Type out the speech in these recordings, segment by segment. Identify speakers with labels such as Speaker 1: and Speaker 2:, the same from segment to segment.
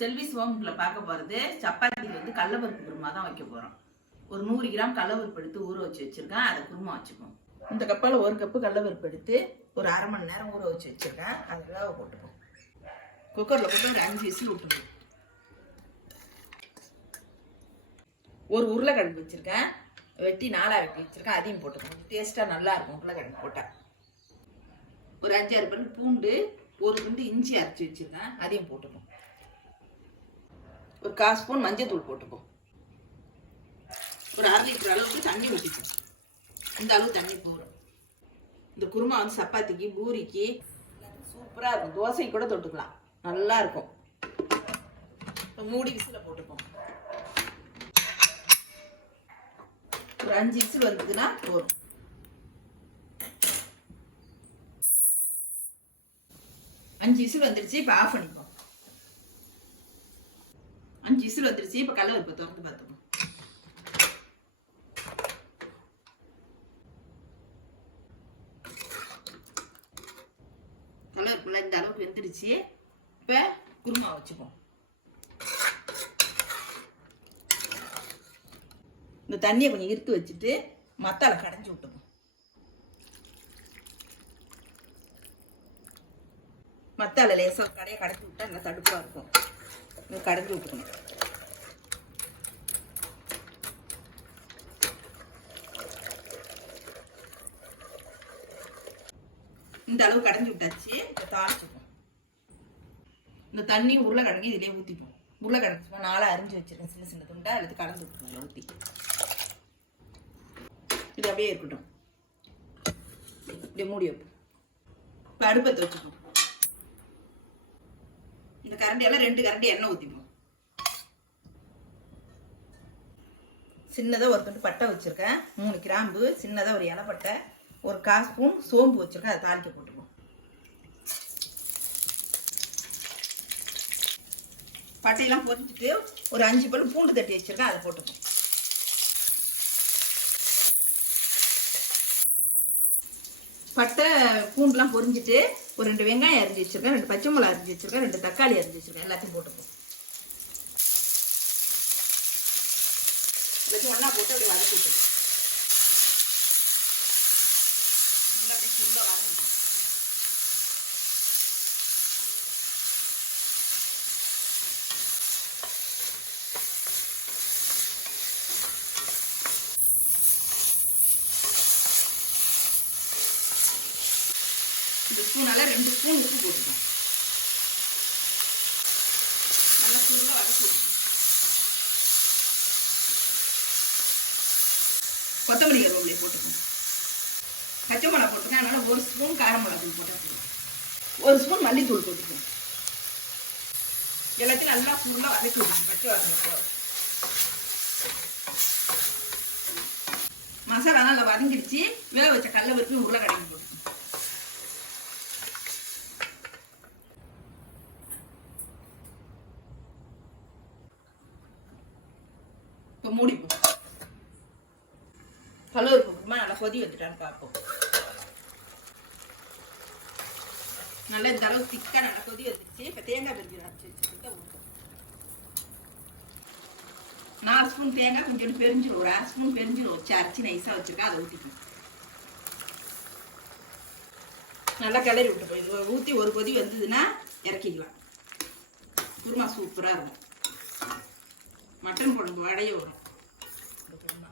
Speaker 1: செல்வி சோமுக்குள்ள பார்க்க போகிறது சப்பாத்திக்கு வந்து கடலப்பருப்பு குருமா தான் வைக்க போகிறோம் ஒரு நூறு கிராம் கடலப்பருப்பு எடுத்து ஊற வச்சு வச்சுருக்கேன். அதை குருமா வச்சுப்போம். இந்த கப்பால் ஒரு கப்பு கடலப்பருப்பு எடுத்து ஒரு அரை மணி நேரம் ஊற வச்சு வச்சுருக்கேன். அதில் போட்டுப்போம். குக்கரில் போட்டு ஒரு அஞ்சு விசில் விட்டுருவோம் ஒரு உருளைக்கிழங்கு வச்சுருக்கேன். வெட்டி நாலாக வெட்டி வச்சுருக்கேன். அதையும் போட்டுக்கோங்க டேஸ்ட்டாக நல்லா இருக்கும் உருளைக்கிழங்கு போட்டால் ஒரு அஞ்சாறு பல்லு பூண்டு ஒரு துண்டு இஞ்சி அரைச்சி வச்சிருக்கேன். அதையும் போட்டுப்போம். ஒரு கால் ஸ்பூன் மஞ்சள் தூள் போட்டுப்போம் ஒரு அரை லிட்டர் அளவுக்கு தண்ணி ஊற்றிப்போம் இந்த அளவு தண்ணி போகிறோம் இந்த குருமா வந்து சப்பாத்திக்கு பூரிக்கு. சூப்பராக இருக்கும். தோசைக்கு கூட தொட்டுக்கலாம். நல்லா இருக்கும். மூடி விசில போட்டுப்போம் ஒரு அஞ்சு விசில் வந்ததுன்னா போதும். அஞ்சு விசில் வந்துருச்சு. இப்போ ஆஃப் பண்ணிப்போம் அஞ்சு விசில் வந்துருச்சு இப்போ கடலை இப்போ திறந்து பார்த்துப்போம் கடலை இந்த அளவுக்கு வெந்துருச்சு இப்போ குருமா வச்சுப்போம் இந்த தண்ணியை கொஞ்சம் இருத்து வச்சுட்டு மத்தால கடைஞ்சி விட்டுப்போம் மத்தால லேசாக கடையை கடைச்சி விட்டா நல்லா தடுப்பாக இருக்கும் கடைஞ்சி விட்டுக்கணும். இந்த அளவு கடைஞ்சி விட்டாச்சு தாளிச்சுப்போம். இந்த தண்ணி உருளைக்கிழங்கு இதிலே ஊற்றிப்போம் உருளைக்கிழங்கு சும்மா நாளாக அரிஞ்சு வச்சிருக்கேன் சின்ன சின்ன துண்டா எடுத்து கலந்து விட்டுருவோம் ஊற்றி இது அப்படியே இருக்கட்டும். இப்படி மூடி வைப்போம். இப்போ அடுப்பத்தை வச்சுப்போம் இந்த கரண்டி எல்லாம் ரெண்டு கரண்டி எண்ணெய் ஊற்றிப்போம் சின்னதாக ஒரு துண்டு பட்டை வச்சுருக்கேன். மூணு கிராம்பு சின்னதாக ஒரு இலைப்பட்டை ஒரு கால் ஸ்பூன் சோம்பு வச்சுருக்கேன். அதை தாளிக்க போட்டுப்போம். பட்டையெல்லாம் பொரிச்சிட்டு ஒரு அஞ்சு பல் பூண்டு தட்டி வச்சுருக்கேன். அதை போட்டுப்போம். பட்டை பூண்டுலாம் பொரிஞ்சிட்டு ஒரு ரெண்டு வெங்காயம் அரிஞ்சு வச்சிருக்கேன் ரெண்டு பச்சை மிளகா அரிஞ்சு வச்சுருக்கேன் ரெண்டு தக்காளி அரிஞ்சு வச்சுருக்கேன் எல்லாத்தையும் போட்டுப்போம். எல்லாத்தையும் ஒன்றா போட்டு அப்படி வதக்கி விட்டுருக்கேன் நல்லா அப்படி சுருள வதங்கிக்கும். ஒரு ஸ்பூனால ரெண்டு ஸ்பூன் உப்பு போட்டுக்கணும். நல்லா சுருள வதக்கி கொத்தமல்லி கருவேப்பிலை போட்டுக்கணும். பச்சை மிளகா போட்டுக்கோங்க அதனால் ஒரு ஸ்பூன் கார மிளகா தூள் போட்டால் ஒரு ஸ்பூன் மல்லித்தூள் போட்டுக்கோங்க எல்லாத்தையும் நல்லா சுருளா வதக்கி பச்சை வாசனை போக மசாலா நல்லா வதங்கிடுச்சு. வேக வச்ச கடல பருப்பு உருளைக்கிழங்கு போட்டு. இப்போ மூடிப்போம் கலர் குருமா நல்லா கொதி வந்துட்டான்னு பார்ப்போம் நல்லா இந்த அளவு திக்காக நல்லா கொதி வந்துச்சு இப்போ தேங்காய் பெருஞ்சு அரைச்சி வச்சுருக்கேன் நாலு ஸ்பூன் தேங்காய் கொஞ்சம் பெருஞ்சிரும் ஒரு அரை ஸ்பூன் பெருஞ்சிரும் வச்சு அரைச்சி நைஸாக வச்சுருக்கேன் அதை ஊற்றிக்கணும் நல்லா கிளறி விட்டு இது ஊற்றி ஒரு கொதி வந்ததுன்னா இறக்கிக்கலாம் குருமா சூப்பராக இருக்கும் மட்டன் குழம்பு வடையே வரும் இந்த குருமா.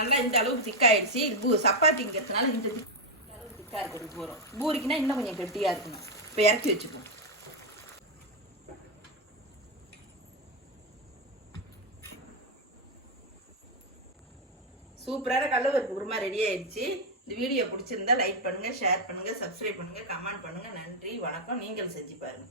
Speaker 1: நல்லா இந்த அளவுக்கு திக்காயிடுச்சு இது பூ சப்பாத்திங்கிறதுனால இந்த அளவுக்கு திக்காக இருக்கிறது போகிறோம் பூரிக்குன்னா இன்னும் கொஞ்சம் கெட்டியாக இருக்கணும். இப்போ இறக்கி வச்சுப்போம். சூப்பரான கடலப்பருப்பு குருமா ரெடி ஆயிடுச்சு. இந்த வீடியோ பிடிச்சிருந்தா லைக் பண்ணுங்க ஷேர் பண்ணுங்க சப்ஸ்கிரைப் பண்ணுங்க கமெண்ட் பண்ணுங்க. நன்றி வணக்கம். நீங்களும் செஞ்சு பாருங்க.